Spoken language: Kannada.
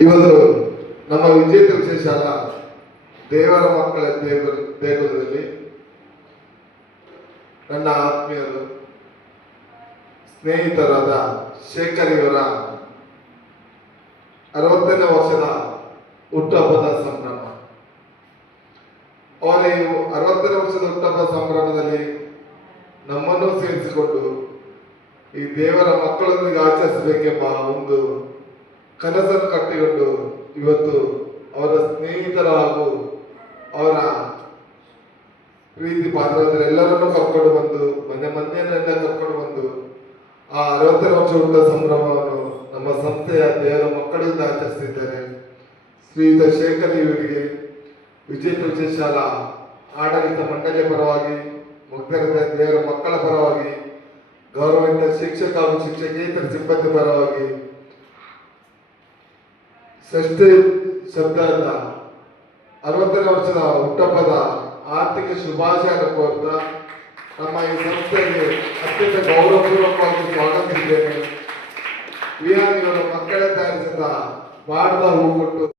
ಇವತ್ತು ನಮ್ಮ ವಿಜೇತ ವಿಶೇಷ ದೇವರ ಮಕ್ಕಳ ದೇಗುಲದಲ್ಲಿ ನನ್ನ ಆತ್ಮೀಯರು ಸ್ನೇಹಿತರಾದ ಶೇಖರ್ ಇವರ 60ನೇ ವರ್ಷದ ಹುಟ್ಟುಹಬ್ಬದ ಸಂಭ್ರಮ. ಅವರ 60ನೇ ವರ್ಷದ ಹುಟ್ಟುಹಬ್ಬ ಸಂಭ್ರಮದಲ್ಲಿ ನಮ್ಮನ್ನು ಸೇರಿಸಿಕೊಂಡು ಈ ದೇವರ ಮಕ್ಕಳೊಂದಿಗೆ ಆಚರಿಸಬೇಕೆಂಬ ಒಂದು ಕನಸನ್ನು ಕಟ್ಟಿಕೊಂಡು ಇವತ್ತು ಅವರ ಸ್ನೇಹಿತರ ಹಾಗೂ ಅವರ ಪ್ರೀತಿ ಪಾತ್ರರೆಲ್ಲರನ್ನು ಕರ್ಕೊಂಡು ಬಂದು ಮನೆಯನ್ನೆಲ್ಲ ಕರ್ಕೊಂಡು ಬಂದು ಆ 60ನೇ ವರ್ಷ ಹುಟ್ಟುವ ಸಂಭ್ರಮವನ್ನು ನಮ್ಮ ಸಂಸ್ಥೆಯ ದೇವರ ಮಕ್ಕಳಿಂದ ಆಚರಿಸಿದ್ದಾರೆ. ಶ್ರೀಯುತ ಶೇಖರ್ ಇವರಿಗೆ ವಿಜೇತ ವಿಶೇಷ ಶಾಲಾ ಆಡಳಿತ ಮಂಡಳಿಯ ಪರವಾಗಿ, ಮುಗ್ಧರ ದೇವರ ಮಕ್ಕಳ ಪರವಾಗಿ, ಗೌರವಿತ ಶಿಕ್ಷಕ ಹಾಗೂ ಶಿಕ್ಷಕೇತರ ಸಿಬ್ಬಂದಿ ಪರವಾಗಿ ಷಷ್ಠಿ ಶಬ್ದದ 60ನೇ ವರ್ಷದ ಹುಟ್ಟುಹಬ್ಬದ ಆರ್ಥಿಕ ಶುಭಾಶಯ ಕೋರ್ತಾ ನಮ್ಮ ಈ ಸಂಸ್ಥೆಗೆ ಅತ್ಯಂತ ಗೌರವಪೂರ್ವಕವಾಗಿ ಸ್ವಾಗತಿಸಿದ್ದೇನೆ. ವಿಹಾನ್ ಇವರ ಮಕ್ಕಳೇ ತಯಾರಿಸಿದ ಬಾಡದ ಹೂ ಕೊಟ್ಟು